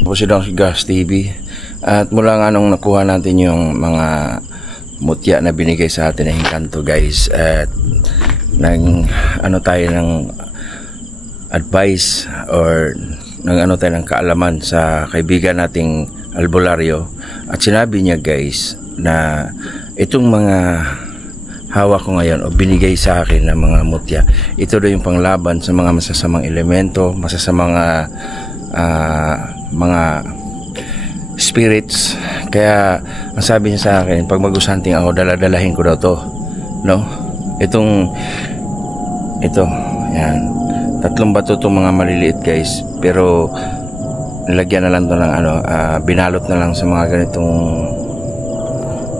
Po si Don Gas TV. At mula nga nung nakuha natin yung mga mutya na binigay sa atin ng Encanto, guys, at tayo ng advice or tayo ng kaalaman sa kaibigan nating albularyo, at sinabi niya, guys, na itong mga hawak ko ngayon o binigay sa akin ng mga mutya, ito daw yung panglaban sa mga masasamang elemento, masasamang mga spirits. Kaya ang sabi niya sa akin, pag mag-usanting ako, daladalahin ko daw to, no? Ito, yan, 3 bato itong mga maliliit, guys, pero nilagyan na lang to ng binalot na lang sa mga ganitong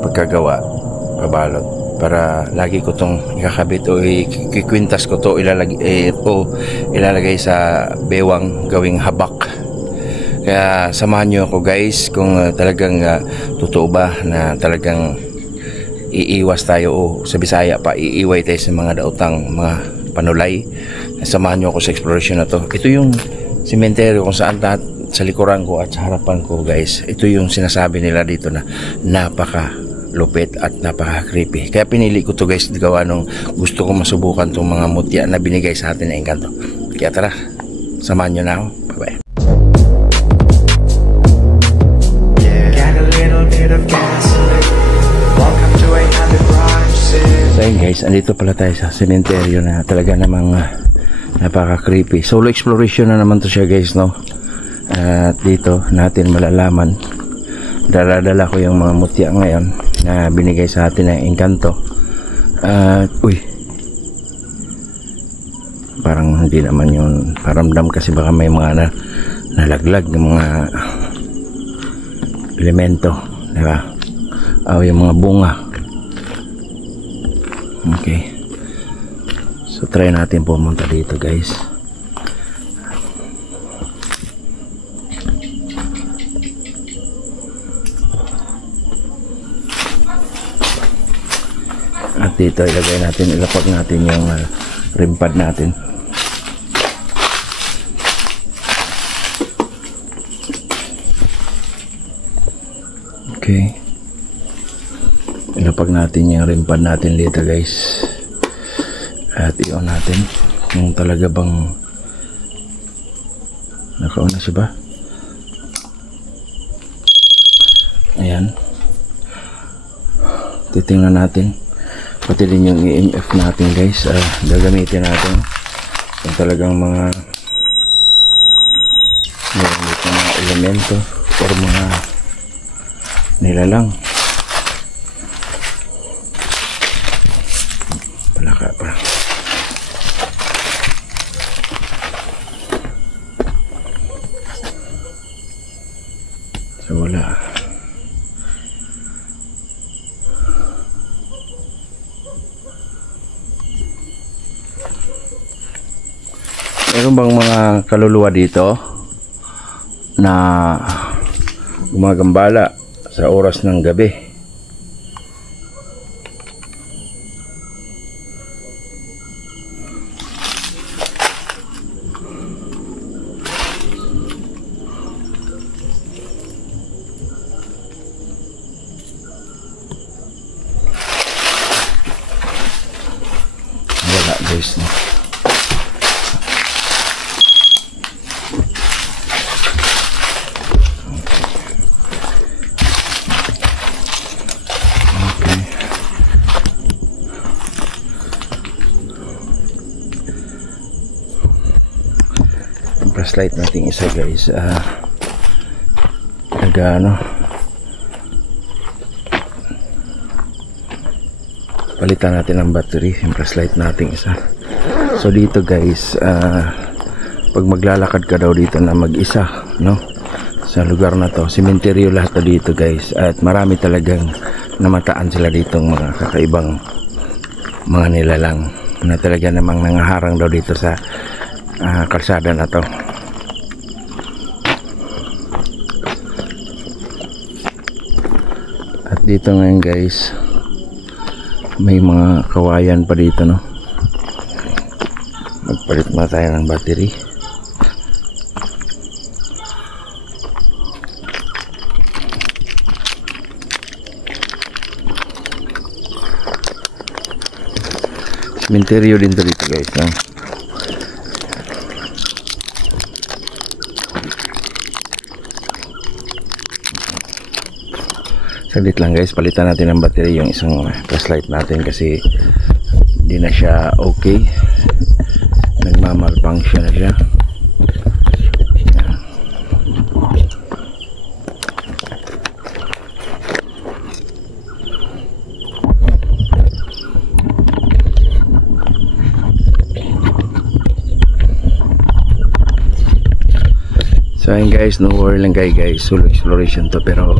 pagkagawa, pabalot, para lagi ko tong ikakabit o ikikwintas ko to, ilalagay sa bewang gawing habak. Kaya samahan nyo ako, guys, kung talagang totoo ba na talagang iiwas tayo o sa Bisaya pa, iiway tayo sa mga daotang mga panulay. Samahan nyo ako sa exploration na to. Ito yung sementeryo kung saan sa likuran ko at sa harapan ko, guys. Ito yung sinasabi nila dito na napaka lupit at napaka creepy. Kaya pinili ko to, guys, gawa nung gusto ko masubukan tong mga mutya na binigay sa atin ng Encanto. Kaya tara, samahan nyo na ako. Bye bye. So yun, guys, andito pala tayo sa sementeryo na talaga namang napaka-creepy. Solo exploration na naman to siya, guys, no? At dito natin malalaman, dala-dala ko yung mga mutya ngayon na binigay sa atin ng Encanto. Parang hindi naman yun paramdam, kasi baka may mga nalaglag ng mga elemento, diba? Yung mga bunga. Okay, so try natin pumunta dito, guys. At dito ilapag natin yung rim pad natin. Okay, ilapag natin yung rim pad natin dito, guys, at i-on natin kung talaga bang naka-on na siya ba. Ayan, titingnan natin pati din yung EMF natin, guys. Gagamitin natin kung talagang mga meron dito mga elemento or mga nilalang. Palaka pa. So wala. Meron bang mga kaluluwa dito na gumagambala sa oras ng gabi? Wala, guys, no? Flashlight natin isa, guys, palitan natin ang battery yung flashlight natin isa. So dito, guys, pag maglalakad ka daw dito na mag-isa, no, sa lugar na to, sementeryo lahat to dito, guys, at marami talagang namataan sila ditong mga kakaibang mga nilalang na talaga namang nangaharang daw dito sa kalsada na to. At dito ngayon, guys, may mga kawayan pa dito, no? Magpalit na tayo ng battery. Sementeryo din to dito guys, no? Saglit lang guys, palitan natin ng battery yung isang flashlight natin kasi hindi na siya okay, nagmamalfunction na siya. So ayun guys, no worry lang guys, solo exploration to, pero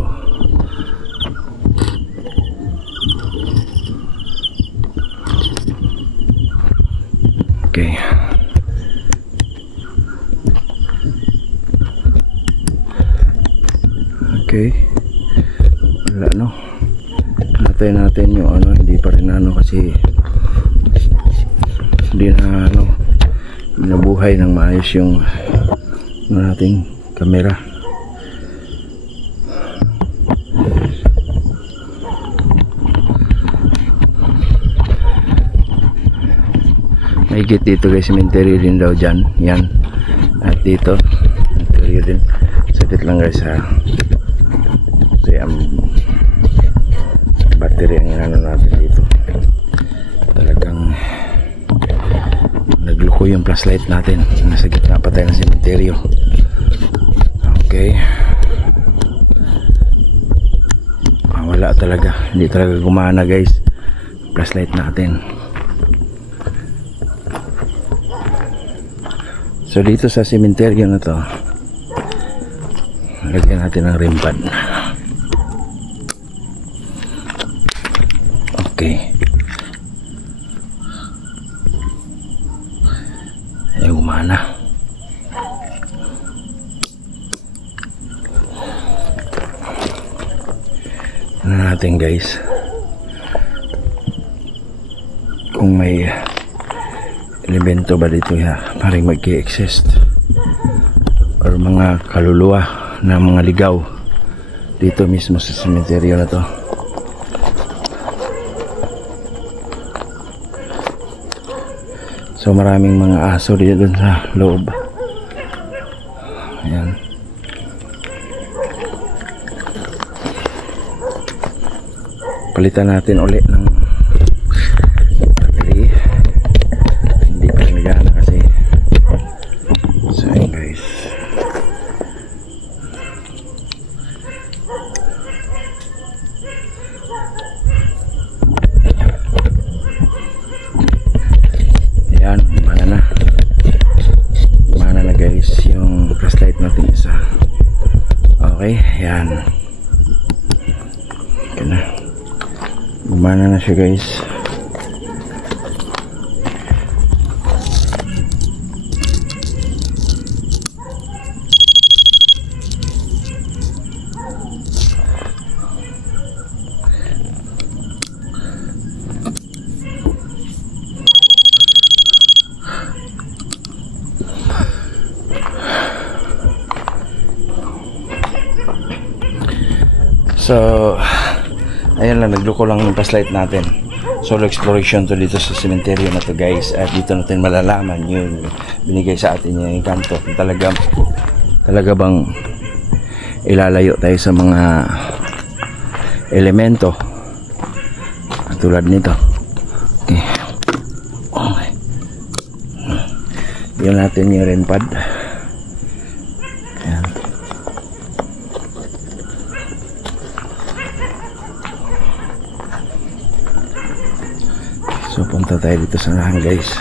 okay. Okay. Wala, no. Natay natin yung ano, hindi pa rin ano kasi hindi na ano, nabuhay ng maayos yung ano nating kamera. Mahigit dito guys, cemetery din daw dyan. Yan. At dito cemetery din. Sakit lang guys ha. Kasi battery ang inano natin dito. Talagang nagluko yung flashlight natin. Nasa gitna pa tayo ng cemetery. Okay. Wala talaga. Hindi talaga gumana guys flashlight natin. So dito sa cemetery na to, lagyan natin ng rim pad. Okay. Ay gumana. Ano natin guys, kung may elemento ba dito parang mag-exist or mga kaluluwa na mga ligaw dito mismo sa cemetery na to. So maraming mga aso dito dun sa loob. Ayan. Palitan natin ulit ng battery. Hindi pa nagana kasi. So ayun guys. Ayan, mana na guys yung flashlight natin isa. Okay, ayan. Okay na. Gumana na siya guys. So ayan lang, nagluko lang yung flashlight natin. Solo exploration to dito sa cemetery na to guys. At dito natin malalaman yung binigay sa atin yung kanto. Talaga bang ilalayo tayo sa mga elemento tulad nito. Okay. Okay. Yun natin yung REM pad. Ayan. So punta tayo dito sa unahan guys.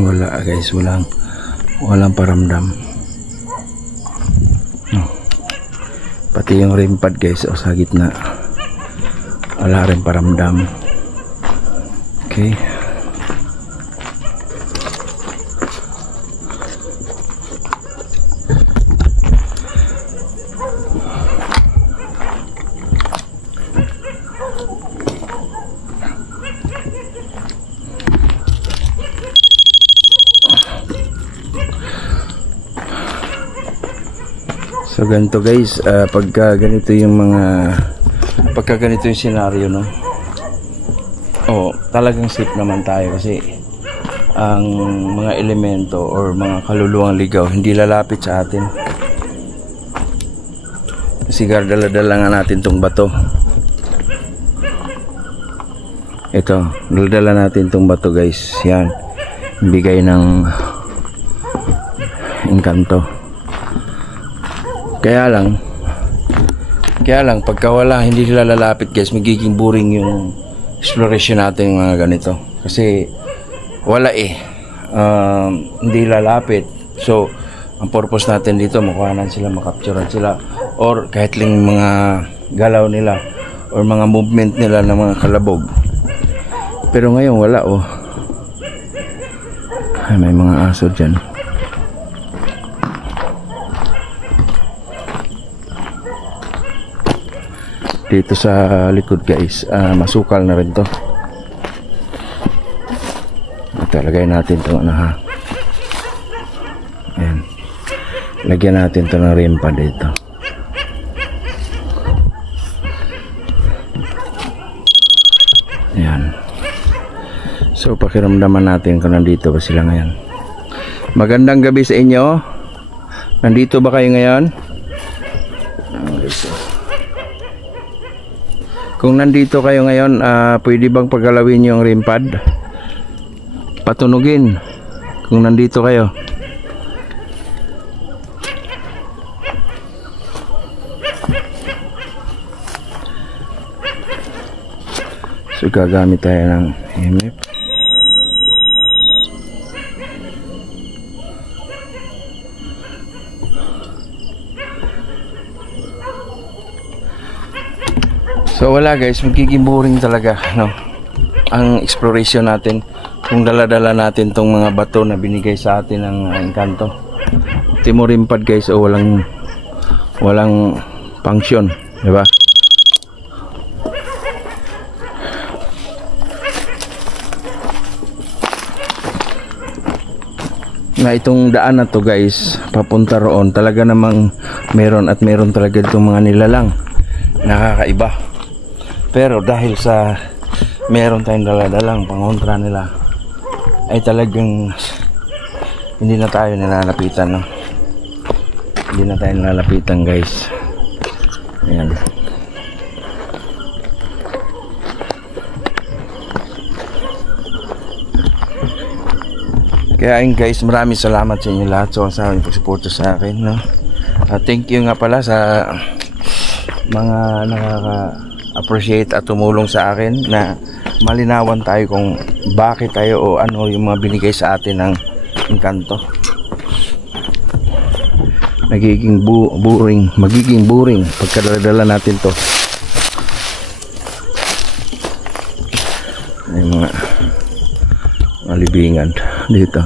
Wala guys, walang paramdam. No. Pati yung REM pad guys, sa gitna wala rin paramdam. Okay. So ganito guys, pagka ganito yung senaryo, no, talagang safe naman tayo kasi ang mga elemento or mga kaluluwang ligaw hindi lalapit sa atin kasi dala-dala nga natin tong bato. Ito, dala natin tong bato guys, yan, bigay ng engkanto. Kaya lang pagka wala, hindi sila lalapit guys, magiging boring yung exploration natin mga ganito kasi wala hindi lalapit. So ang purpose natin dito, makuhanan sila, makapturan sila, or kahit lang mga galaw nila or mga movement nila ng mga kalabog. Pero ngayon wala. Ay, may mga aso dyan. Dito sa likod guys, masukal na rin to. Ito, lagay natin ito ha. Ayan. Lagyan natin ito ng rimpa dito. Ayan. So pakiramdaman natin kung nandito ba sila ngayon. Magandang gabi sa inyo. Nandito ba kayo ngayon? Kung nandito kayo ngayon, pwede bang paggalawin yung rim pad? Patunugin kung nandito kayo. So gagamit tayo ng EMF. So wala guys, magiging boring talaga, no, ang exploration natin kung dala-dala natin tong mga bato na binigay sa atin ng engkanto. Ultimo rim pad guys, walang function, di ba? Na itong daan na to guys, papunta roon, talaga namang meron talaga itong mga nilalang nakakaiba. Pero dahil sa meron tayong daladalang pangontra nila, ay talagang hindi na tayo nilalapitan, no? Hindi na tayo nilalapitan guys. Ayan. Kaya ayun guys, maraming salamat sa inyo lahat sa pagsuporta sa akin, no? Thank you nga pala sa mga nakaka-appreciate at tumulong sa akin na malinawan tayo kung bakit tayo o ano yung mga binigay sa atin ng engkanto. Magiging boring pagkadala natin to. Ay, mga malibingan dito.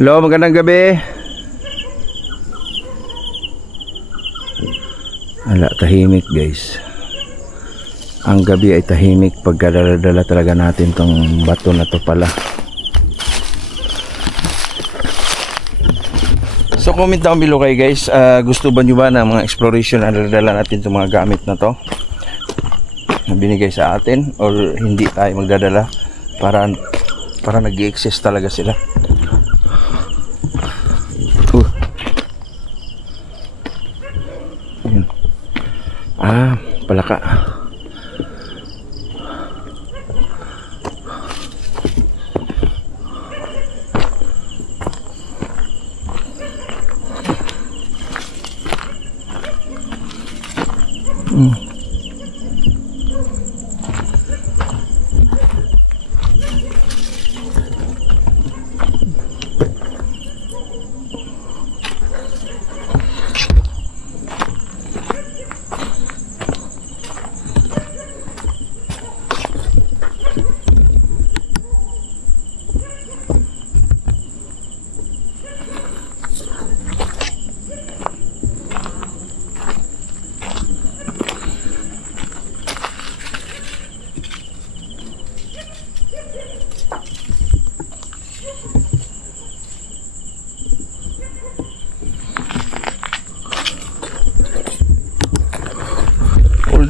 Hello, magandang gabi. Ala, tahimik guys. Ang gabi ay tahimik pagkadala-dala talaga natin tong bato na to pala. So comment down below kayo guys, gusto ba nyo ba ng mga exploration na dala natin itong mga gamit na to na binigay sa atin, or hindi tayo magdadala para nag-i-exist talaga sila. Palaka.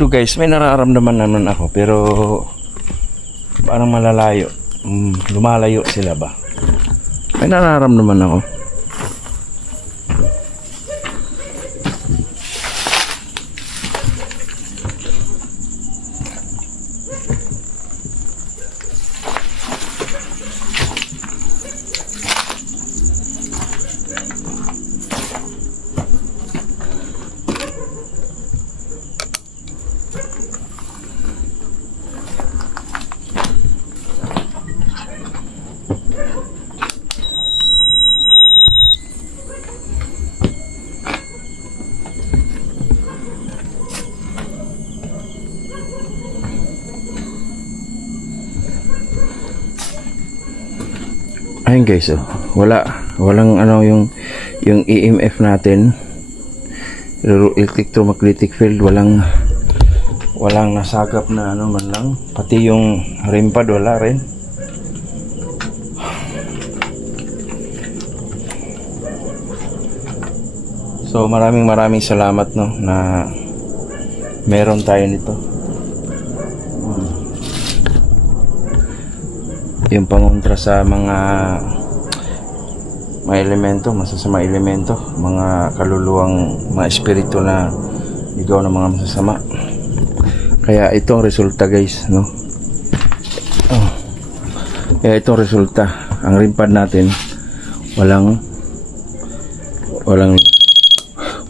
although guys, may nararamdaman naman ako, pero parang malalayo. Lumalayo sila ba? May nararamdaman ako. Ayun guys, walang ano yung EMF natin, electromagnetic field, walang nasagap na ano man lang, pati yung REM pad wala rin. So maraming salamat no na meron tayo nito. Yung pangontra sa mga elemento, masasama elemento, mga kaluluwang, mga espiritu na ligaw ng mga masasama. Kaya itong resulta guys, no? Kaya itong resulta, ang REM pad natin walang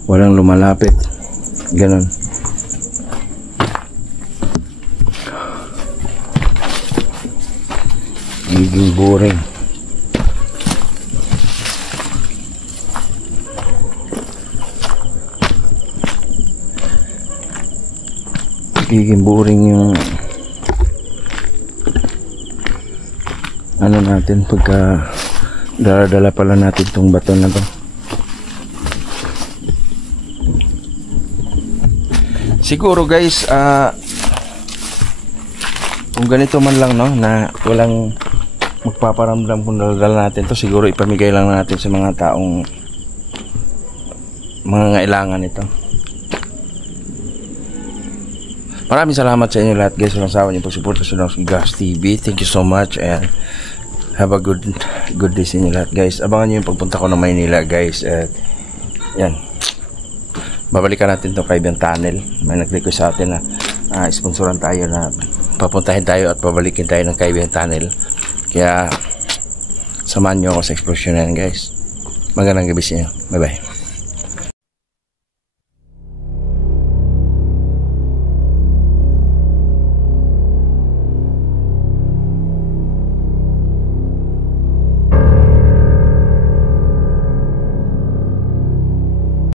lumalapit. Ganon. Giging boring. Giging boring yung ano natin pagka dala-dala pala natin tong bato na to. Siguro guys, kung ganito man lang no, na walang magpaparamdam kung dala natin to, siguro ipamigay lang natin sa mga taong mga ngailangan ito. Maraming salamat sa inyo lahat guys, walang sawa niyo po suporta sa Gas TV. Thank you so much and have a good day sa inyo lahat guys. Abangan niyo yung pagpunta ko ng Maynila guys. At yan, babalikan natin itong Kaibiang Tunnel. May nag-request sa atin na sponsoran tayo, na papuntahin tayo at pabalikin tayo ng Kaibiang Tunnel. Kaya samahan nyo ako sa explosion na yan guys. Magandang gabi sa inyo. Bye bye.